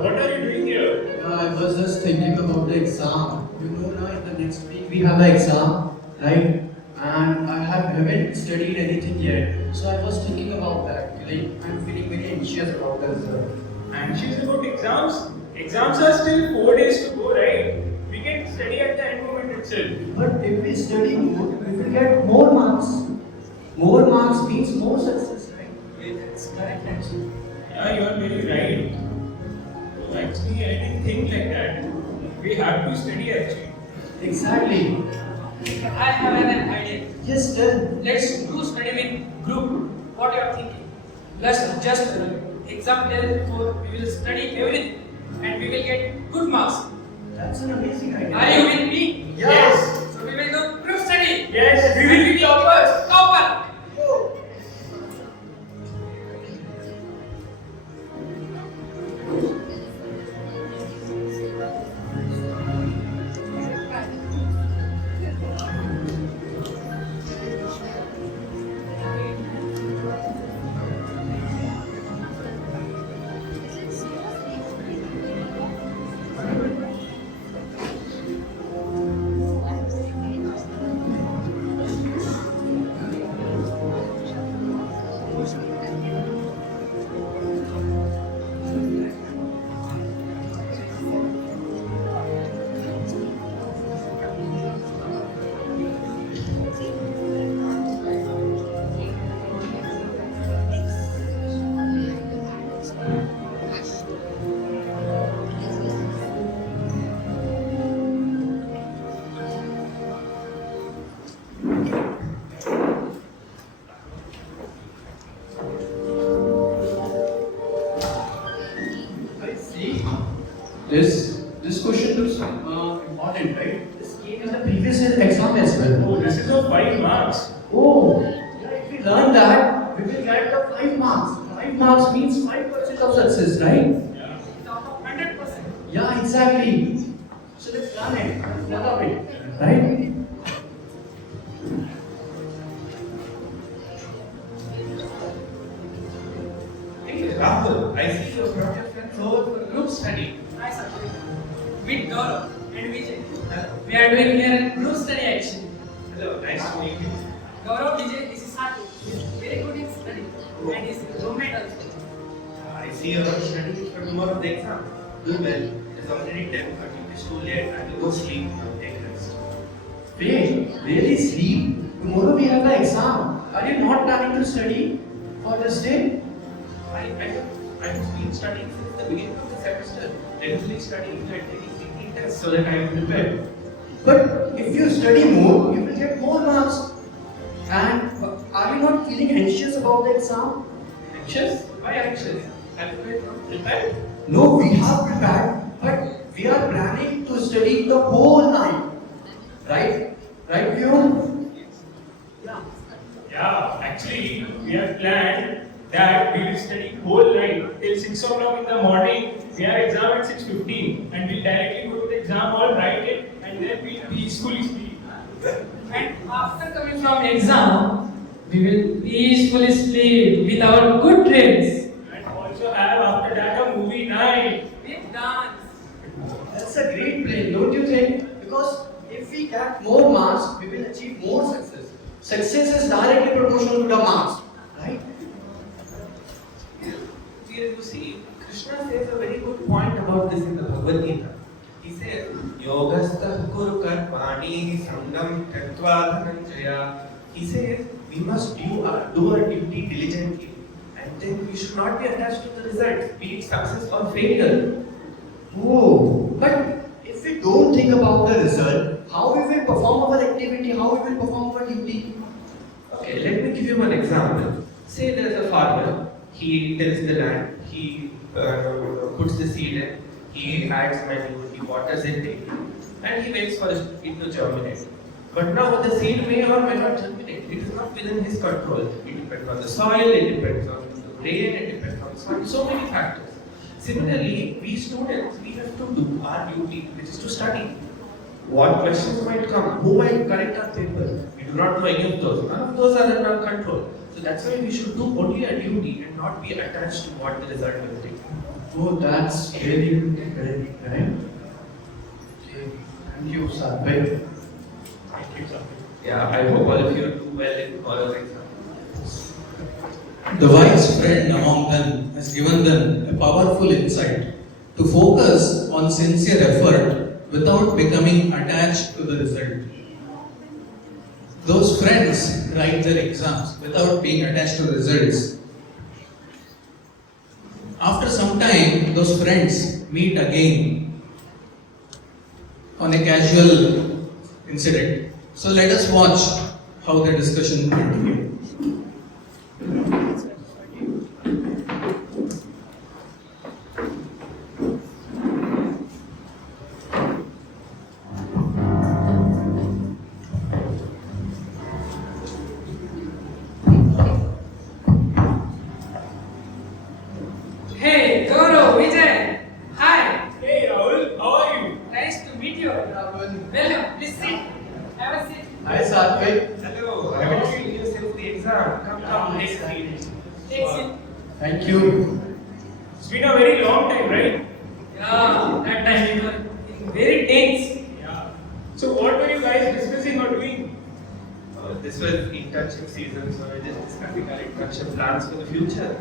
what are you doing here? Yeah, I was just thinking about the exam. You know, now in the next week we have an exam, right? And haven't studied anything yet. So I was thinking about that. Like, I'm feeling very anxious about this. Anxious about exams? Exams are still 4 days to go, right? We can study at the end moment itself. But if we study more, we will get more marks. More marks means more success, right? Yeah, that's correct, actually. Yeah, you are very right. Actually, I didn't think like that. We have to study actually. Exactly. I have an idea. Yes, then. Let's do study with group. What you are thinking? Let's just exam day before we will study everything and we will get good marks. That's an amazing idea. Are you with me? Yes. So we will do group study. Yes. We will be toppers. Topper. This question looks important, right? This came in the previous exam as well. Oh, this is of 5 marks. Oh, yeah, if we learn that, we will get the 5 marks. 5 marks means 5% of success, right? Yeah. Top of 100%. Yeah, exactly. So let's learn it. Let's learn of it, right? Hey Rahul, I see you brought your friends over for group study. Nice. With Gaurav and Vijay. We are doing here a group study action. Hello, nice to meet you. Gaurav, Vijay, this is Satu. He is very good in study and his roommate also. I see you are studying for tomorrow the exam. Do well. It's already 10:30. It's too late. I will go sleep now. Take rest. Wait, really sleep? Tomorrow we have the exam. Are you not planning to study for this day? I've been studying since the beginning of the semester. Regularly studying and taking weekly tests so that I am prepared. But if you study more, you will get more marks. And are you not feeling anxious about the exam? Anxious? Why anxious? I'm prepared. No, we have prepared, but we are planning to study the whole night. Right? Right, Vyom? Yeah. Yeah, actually, we have planned that we will study whole night till 6 o'clock in the morning. We have exam at 6:15 and we'll directly go to the exam hall, write it, and then we'll peacefully sleep. And after coming from exam, we will peacefully sleep with our good dreams. And also have after that a movie night. With dance. That's a great plan, don't you think? Because if we get more marks, we will achieve more success. Success is directly proportional to the marks, right? You see, Krishna says a very good point about this in the Bhagavad Gita. He says, Yogastha kuru karmani sangam tattva dhananjaya. He says, we must do our duty diligently. And then we should not be attached to the result, be it success or failure. Oh, but if we don't think about the result, how we will perform our activity, how we will perform our duty? Okay, let me give you one example. Say there is a farmer, he tills the land, he puts the seed in, he adds manure, he waters it daily, and he waits for it to germinate. But now the seed may or may not germinate. It is not within his control. It depends on the soil, it depends on the rain, it depends on so many factors. Similarly, we students, we have to do our duty, which is to study. What questions might come? Who might correct our paper? We do not know any of those. None of those are in our control. So that's why we should do only our duty and not be attached to what the result will take. Oh, that's really great, right? Okay. Thank you, Satvik. Thank you, sir. Yeah, I hope all of you do well in all of exams. The wise friend among them has given them a powerful insight to focus on sincere effort without becoming attached to the result. Those friends write their exams without being attached to results. After some time, those friends meet again on a casual incident. So let us watch how the discussion continues. Hey, Gaurav, Vijay. Hi. Hey Rahul, how are you? Nice to meet you. Welcome. Please sit. Have a seat. Hi, Satvik. Hello, I haven't seen you since the exam. Come, take a seat. Take seat. Thank you. It's been a very long time, right? Yeah, that time we were in very tense. Yeah. So what were you guys discussing or doing? This was internship season, so we're just discussing our internship plans for the future.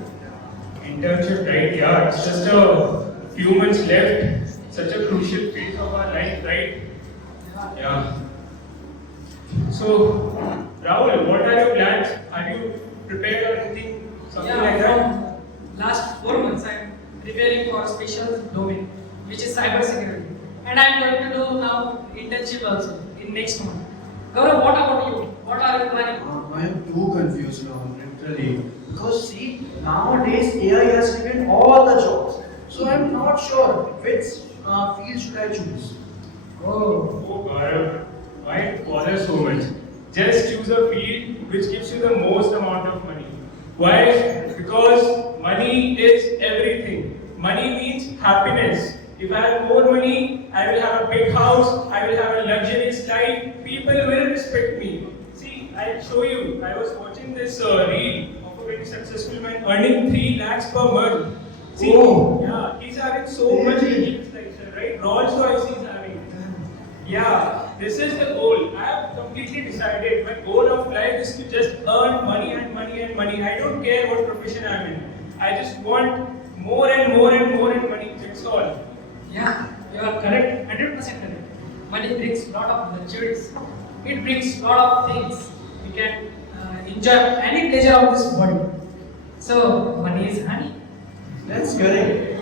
Internship, right? Yeah, it's just a few months left. Such a crucial phase of our life, right? Yeah. So, Rahul, what are your plans? Are you prepared or anything? Something Yeah, like that? from last 4 months I'm preparing for special domain, which is cyber security. And I'm going to do now internship also in next month. Gaurav, what about you? What are you planning? I am too confused now, literally. Because see, nowadays AI has taken all the jobs. So I'm not sure which field should I choose. Oh, Oh, Gaurav, why bother so much? Just choose a field which gives you the most amount of money. Why? Because money is everything. Money means happiness. If I have more money, I will have a big house, I will have a luxurious life, people will respect me. See, I'll show you. I was watching this reel of a very successful man earning 3 lakhs per month. See, Oh. yeah, he's having so much Really? luxurious lifestyle, right? Rolls Royce he's having. Yeah, this is the goal. I have completely decided. My goal of life is to just earn money and money and money. I don't care what profession I'm in. I just want more and more and more and money. That's all. yeah, you are correct, 100% correct. Money brings lot of luxuries. It brings lot of things. We can enjoy any pleasure of this world. So, money is honey. That's correct.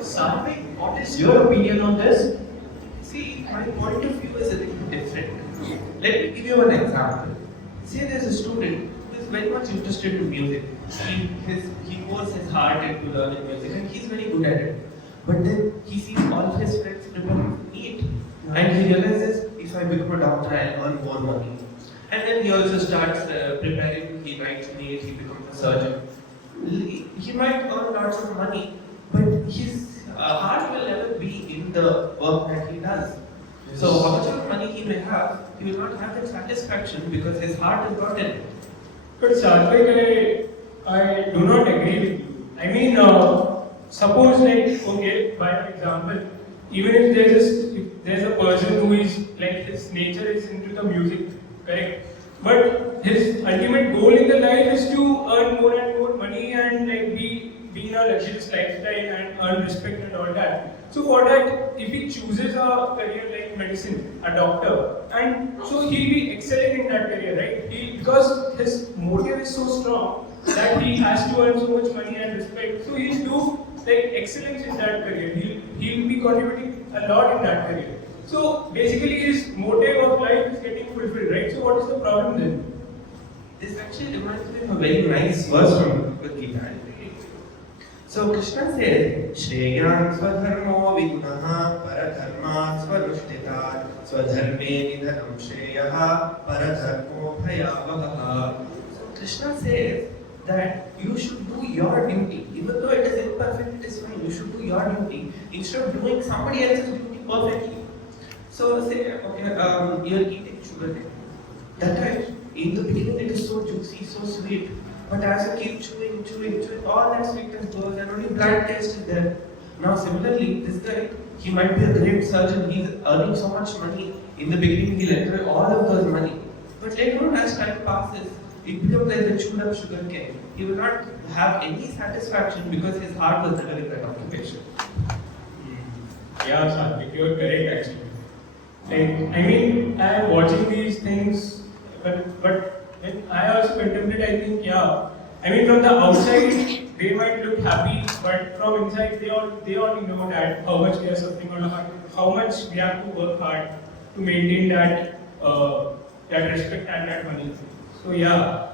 Satvik, what is your opinion on this? See, my point of view is a little different. Let me give you an example. Say there's a student who is very much interested in music. He pours his heart into learning music and he's very good at it. But then he sees all of his friends preparing for NEET. And he realizes, if I become a doctor, I'll earn more money. And then he also starts preparing, he writes NEET, he becomes a surgeon. He might earn lots of money, but his heart will never be in the work that he does. So, how much of money he may have, he will not have that satisfaction because his heart is not in it. But Satvik, I do not agree with you. I mean, suppose like, okay, by example, even if there's a person who is like his nature is into the music, correct? But his ultimate goal in the life is to earn more and more money and like be in a luxurious lifestyle and earn respect and all that. So for that, if he chooses a career like medicine, a doctor, and so he'll be excelling in that career, right? Because his motive is so strong that he has to earn so much money and respect. So he'll do like excellence in that career. He'll be contributing a lot in that career. So basically his motive of life is getting fulfilled, right? So what is the problem then? This actually reminds me of a very nice verse from Bhagavad Gita. So Krishna says, Shreyan swadharmo vigunaha paradharma swarushtita swadharme nidhanam shreyaha paradharmo bhayavagaha. So Krishna says that you should do your duty. Even though it is imperfect, it is fine. You should do your duty instead of doing somebody else's duty perfectly. So say, okay, you're eating sugar cane. That time, in the beginning it is so juicy, so sweet. But as you keep chewing, all that sweetness goes and only bland taste is there. Now similarly, this guy, he might be a great surgeon, he's earning so much money. In the beginning, he'll enjoy all of those money. But later on, as time passes, it becomes like a chewed up sugar cane. He will not have any satisfaction because his heart was never in that occupation. Yeah, Satvik, you're correct actually. Like, I mean, I'm watching these things, but when I also contemplate, I think, yeah. I mean, from the outside, they might look happy, but from inside, they all know that how much we are suffering or how much we have to work hard to maintain that that respect and that money. So yeah,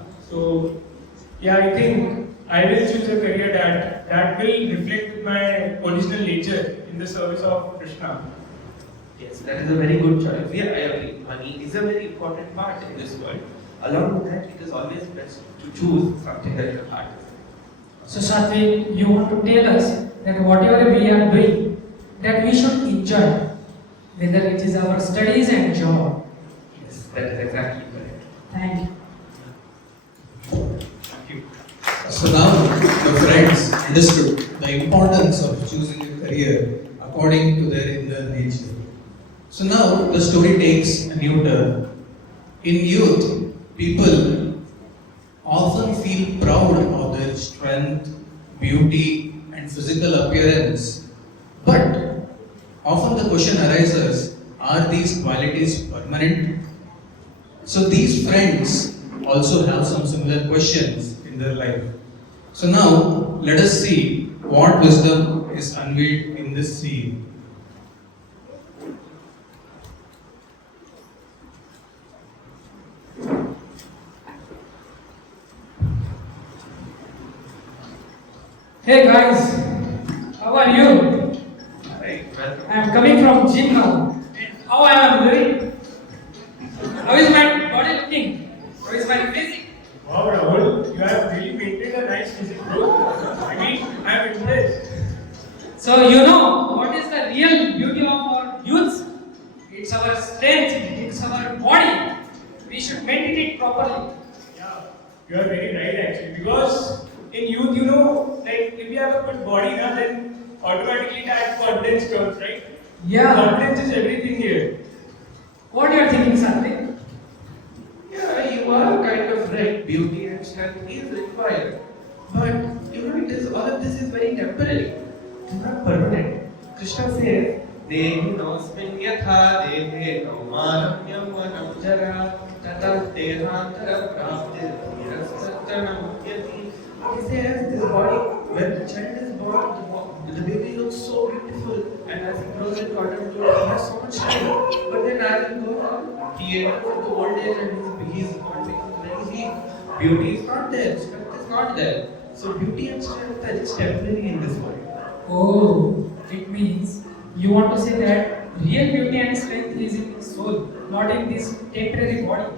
I think I will choose a career that will reflect my original nature in the service of Krishna. Yes, that is a very good choice. Yeah, I agree. Money is a very important part in this world. Along with that, it is always best to choose something that your heart is. So Satvik, you want to tell us that whatever we are doing, that we should enjoy, whether it is our studies and job. Yes, that is exactly correct. Thank you. Thank you. So now the friends understood the importance of choosing a career according to their inner nature. So now the story takes a new turn. In youth, people often feel proud of their strength, beauty, and physical appearance. But often the question arises, are these qualities permanent? So these friends also have some similar questions in their life. So now let us see what wisdom is unveiled in this scene. Hey guys, how are you? Right, welcome. I am coming from gym now. And how I am doing? How is my body looking? How is my physique? Wow, Rahul, you have really maintained a nice physique, bro. I mean, I'm impressed. So you know what is the real beauty of our youth? It's our strength, it's our body. We should maintain it properly. Yeah, you are very right actually. Because in youth, you know, like if you have a good body now, then automatically that confidence comes, right? Yeah. Confidence is everything here. What you are thinking, Satvik? Yeah, you are kind of right. Beauty and strength is required. But you know, it is all of this is very temporary. It is not permanent. Krishna says, Dehinosmin yatha dehe kaumanam yamvanam jara tata dehantaram praptir dhirastattanam udyati. He says this body, when the child is born, the baby looks so beautiful, and as he grows in adulthood, he has so much time. But then as he goes on, he enters into old age and he's very weak. Beauty is not there, strength is not there. So beauty and strength are just temporary in this world. Oh, it means you want to say that real beauty and strength is in the soul, not in this temporary body.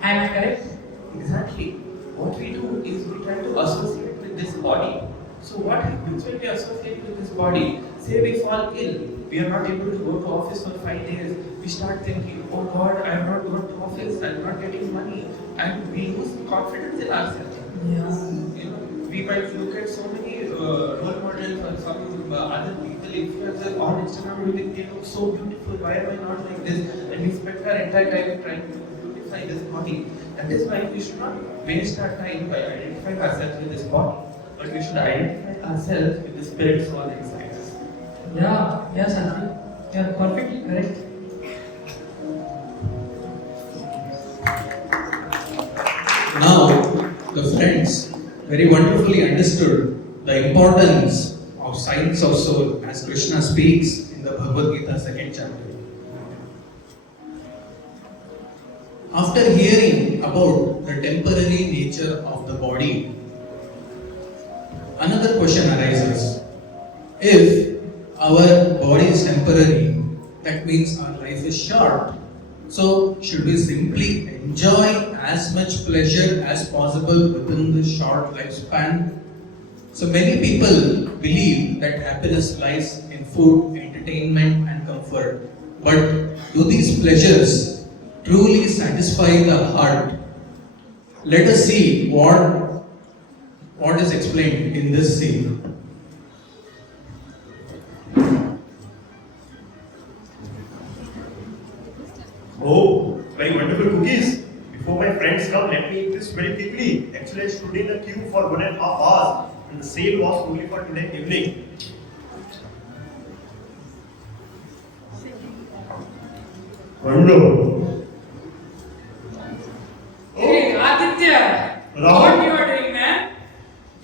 Am I correct? Exactly. What we do is we try to associate with this body. So what happens when we associate with this body? Say we fall ill, we are not able to go to office for 5 days. We start thinking, oh God, I am not going to office, I am not getting money, and we lose confidence in ourselves. Yeah. You know, we might look at so many role models or some other people, influencers on Instagram, we think they look so beautiful. Why am I not like this? And we spend our entire time trying to beautify this body. That is why we should not waste our time by identifying ourselves with this body, but we should identify ourselves with the spirit soul inside us. Yeah, Satvik. You are perfectly correct. Now the friends very wonderfully understood the importance of science of soul as Krishna speaks in the Bhagavad Gita 2nd chapter. After hearing about the temporary nature of the body, another question arises. If our body is temporary, that means our life is short. So, should we simply enjoy as much pleasure as possible within the short lifespan? So, many people believe that happiness lies in food, entertainment, and comfort. But do these pleasures truly satisfy the heart? Let us see what is explained in this scene. very wonderful cookies. Before my friends come, let me eat this very quickly. Actually, I stood in a queue for 1.5 hours and the sale was only for today evening. Hello. Hey, Aditya, Rahul. what you are doing, man?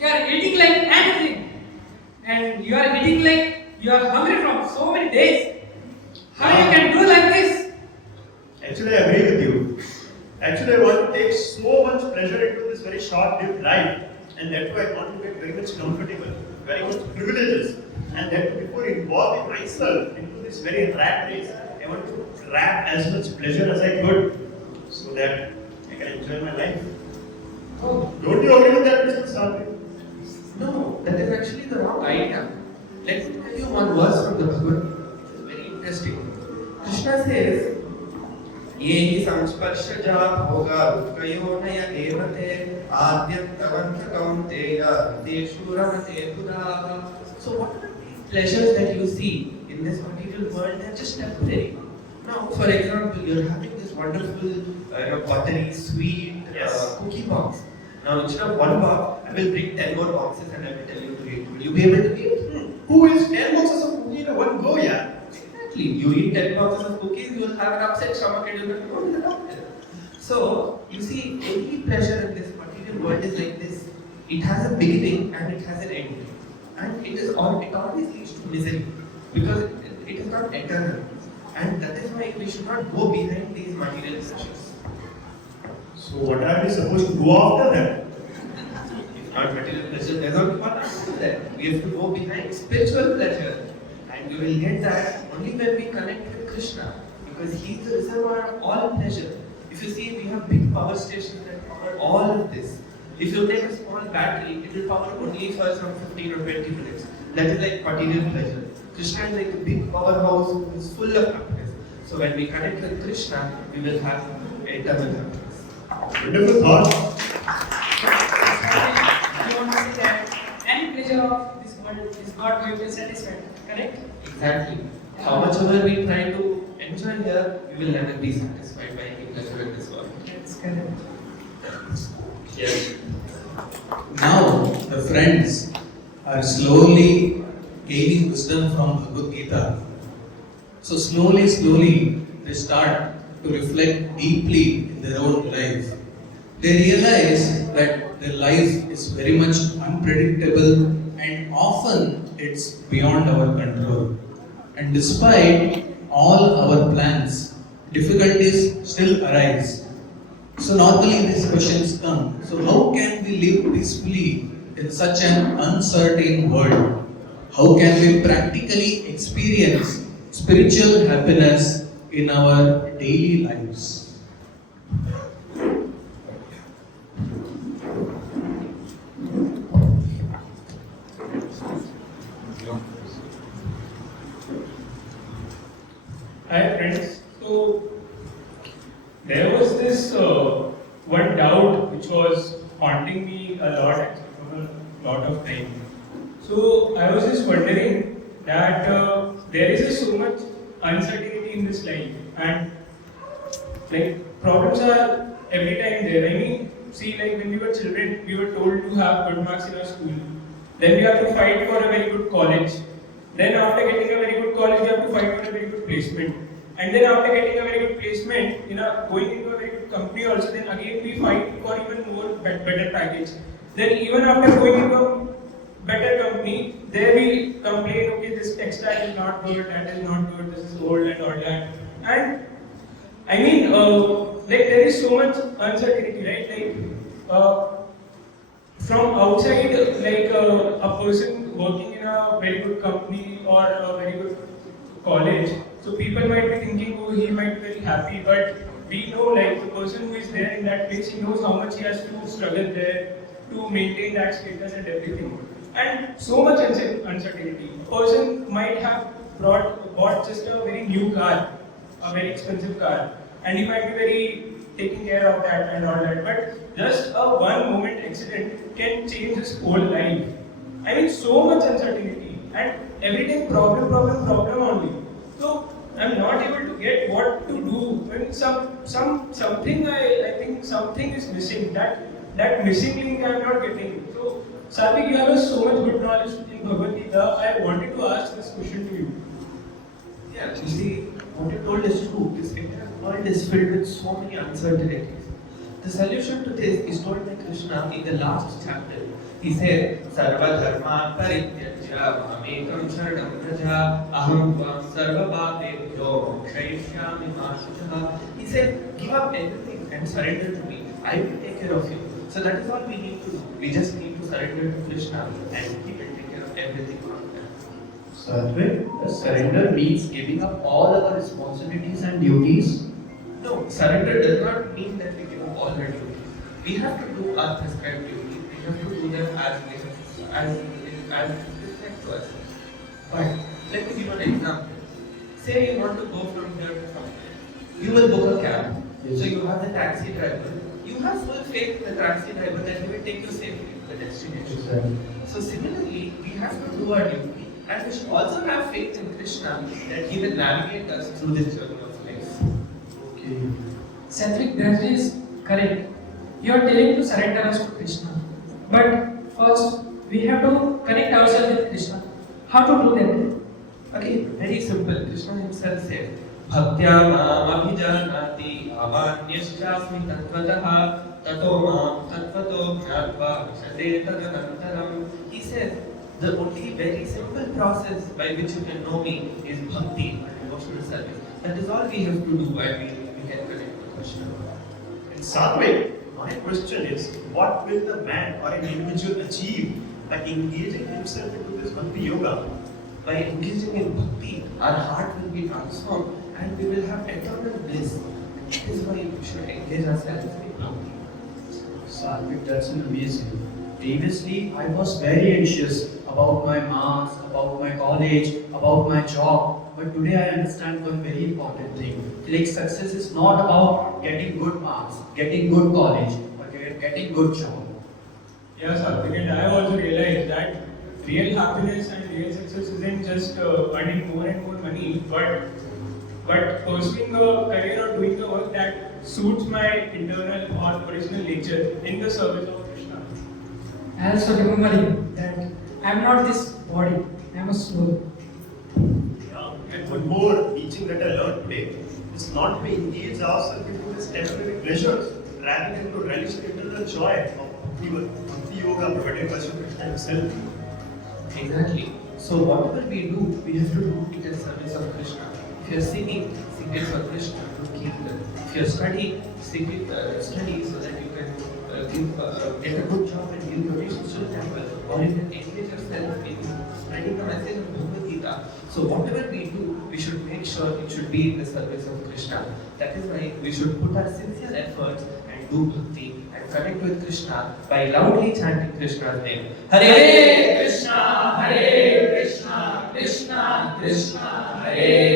You are eating like anything, and you are eating like you are hungry from so many days. How you can do like this? Actually, I agree with you. Actually, I want to take so much pleasure into this very short-lived life, and that way I want to get very much comfortable, very much privileges, and that before involving myself into this very rat race, I want to grab as much pleasure as I could, so that I can enjoy my life. Oh, Don't you agree with that, Mr. Sandhi? no, that is actually the wrong idea. Let me tell you one verse from the Bhagavad Gita. It is very interesting. Krishna says, ये हि संस्पर्शजा भोगा रुक्कयोनय एवते आद्यन्तवन्त कौन्तेय तेषु रमते पुराः. So what are these pleasures that you see in this material world? They are just temporary. Now, for example, you're having this wonderful, buttery, sweet Yes. cookie box. Now, instead of one box, I will bring 10 more boxes and I will tell you to eat. Will you be able to eat? Who is 10 boxes of cookie in one go, yeah? Exactly. You eat 10 boxes of cookies, you will have an upset stomach and you will have to go to the doctor. So, you see, any pleasure in this material world is like this. It has a beginning and it has an end. And it always leads to misery because it is not eternal. And that is why we should not go behind these material pleasures. So what are we supposed to go after then? If not material pleasure, there's only one answer to that. We have to go behind spiritual pleasure. And we will get that only when we connect with Krishna. Because He is the reservoir of all pleasure. If you see, we have big power stations that power all of this. If you take a small battery, it will power only for some 15 or 20 minutes. That is like material pleasure. Krishna is like a big powerhouse who is full of happiness. So when we connect with Krishna, we will have eternal happiness. Wonderful thought. You want to say that any pleasure of this world is not going to satisfy, correct? Exactly. How much ever we try to enjoy here, we will never be satisfied by any pleasure in this world. That's correct. Yes. Now the friends are slowly gaining wisdom from Bhagavad Gita. So slowly they start to reflect deeply in their own life. They realize that their life is very much unpredictable and often it's beyond our control. And despite all our plans, difficulties still arise. So normally these questions come. So how can we live peacefully in such an uncertain world? How can we practically experience spiritual happiness in our daily lives? Hi friends. So there was this one doubt which was haunting me a lot actually for a lot of time. So I was just wondering that there is just so much uncertainty in this life, and like problems are every time there. I mean, see, like when we were children, we were told to have good marks in our school. Then we have to fight for a very good college. Then after getting a very good college, we have to fight for a very good placement. And then after getting a very good placement, going into a very good company also, then again we fight for even more better package. Then even after going into a better company, there we complain, okay, this textile is not good, that is not good, this is old and all that. And I mean, like there is so much uncertainty, right? Like from outside, like a person working in a very good company or a very good college, so people might be thinking, oh, he might be very happy, but we know, like the person who is there in that place, he knows how much he has to struggle there to maintain that status and everything. And so much uncertainty. A person might have bought just a very new car, a very expensive car, and he might be very taking care of that and all that. But just a one moment accident can change his whole life. I mean, so much uncertainty, and every time problem only. So I'm not able to get what what to do when something I think something is missing. That missing link I am not getting. So Satvik, you have so much good knowledge in Bhagavad Gita. I wanted to ask this question to you. Yeah, you see, what you told is true. This entire world is filled with so many uncertainties. The solution to this is told by Krishna in the last chapter. He said, Sarva dharma parityajya mamekam sharanam praja aham tvam sarva papebhyo mokshayishyami ma shubha. He said, give up everything and surrender to me. I will take care of you. So that is all we need to do. We just need to surrender to Krishna and he will take care of everything from there. Satvik, the surrender means giving up all our responsibilities and duties. No, surrender does not mean that we give up all our duties. We have to do our prescribed duties. We have to do them as reflect to us. But let me give an example. Say you want to go from here to somewhere. You will book a cab. So you have the taxi driver. You have full faith in the taxi driver that he will take you safely to the destination. Exactly. So similarly, we have to do our duty, and we should also have faith in Krishna that he will navigate us through this journey of life. Okay. Satvik, that is correct. You are telling to surrender us to Krishna. But first, we have to connect ourselves with Krishna. How to do that? Again, very simple. Krishna himself said, Bhaktya mam abhijanati avanyashchasmi tattvatah tato mam tattvato jnatva vishate tadanantaram. He said, the only very simple process by which you can know me is bhakti, devotional service. That is all we have to do while we can connect to Krishna. In Satvik, my question is, what will the man or an individual achieve by engaging himself into this Bhakti Yoga? By engaging in bhakti, our heart will be transformed and we will have eternal bliss. That is why we should engage ourselves in bhakti. Satvik, that's amazing. Previously, I was very anxious about my marks, about my college, about my job. But today I understand one very important thing. Like success is not about getting good marks, getting good college, or getting good job. Yes, Satvik, and I also realized that real happiness and real success isn't just earning more and more money, but pursuing a career or doing the work that suits my internal or personal nature in the service of Krishna. Also remembering that I am not this body, I am a soul. And one more teaching that I learned today is not to engage ourselves into these temporary pleasures, rather than to relish the eternal joy of Bhakti Yoga provided by Sri Krishna himself. Exactly. So whatever we do, we have to do it in service of Krishna. If you are singing, sing it for Krishna, to Kirtan. If you are studying, sing it, study so that you can get a good job and give donations to the temple, or you can engage yourself in spreading the message of Bhagavad Gita. So whatever we do, we should make sure it should be in the service of Krishna. That is why we should put our sincere efforts and do bhakti and connect with Krishna by loudly chanting Krishna's name. Hare Krishna, Krishna Krishna, Krishna Hare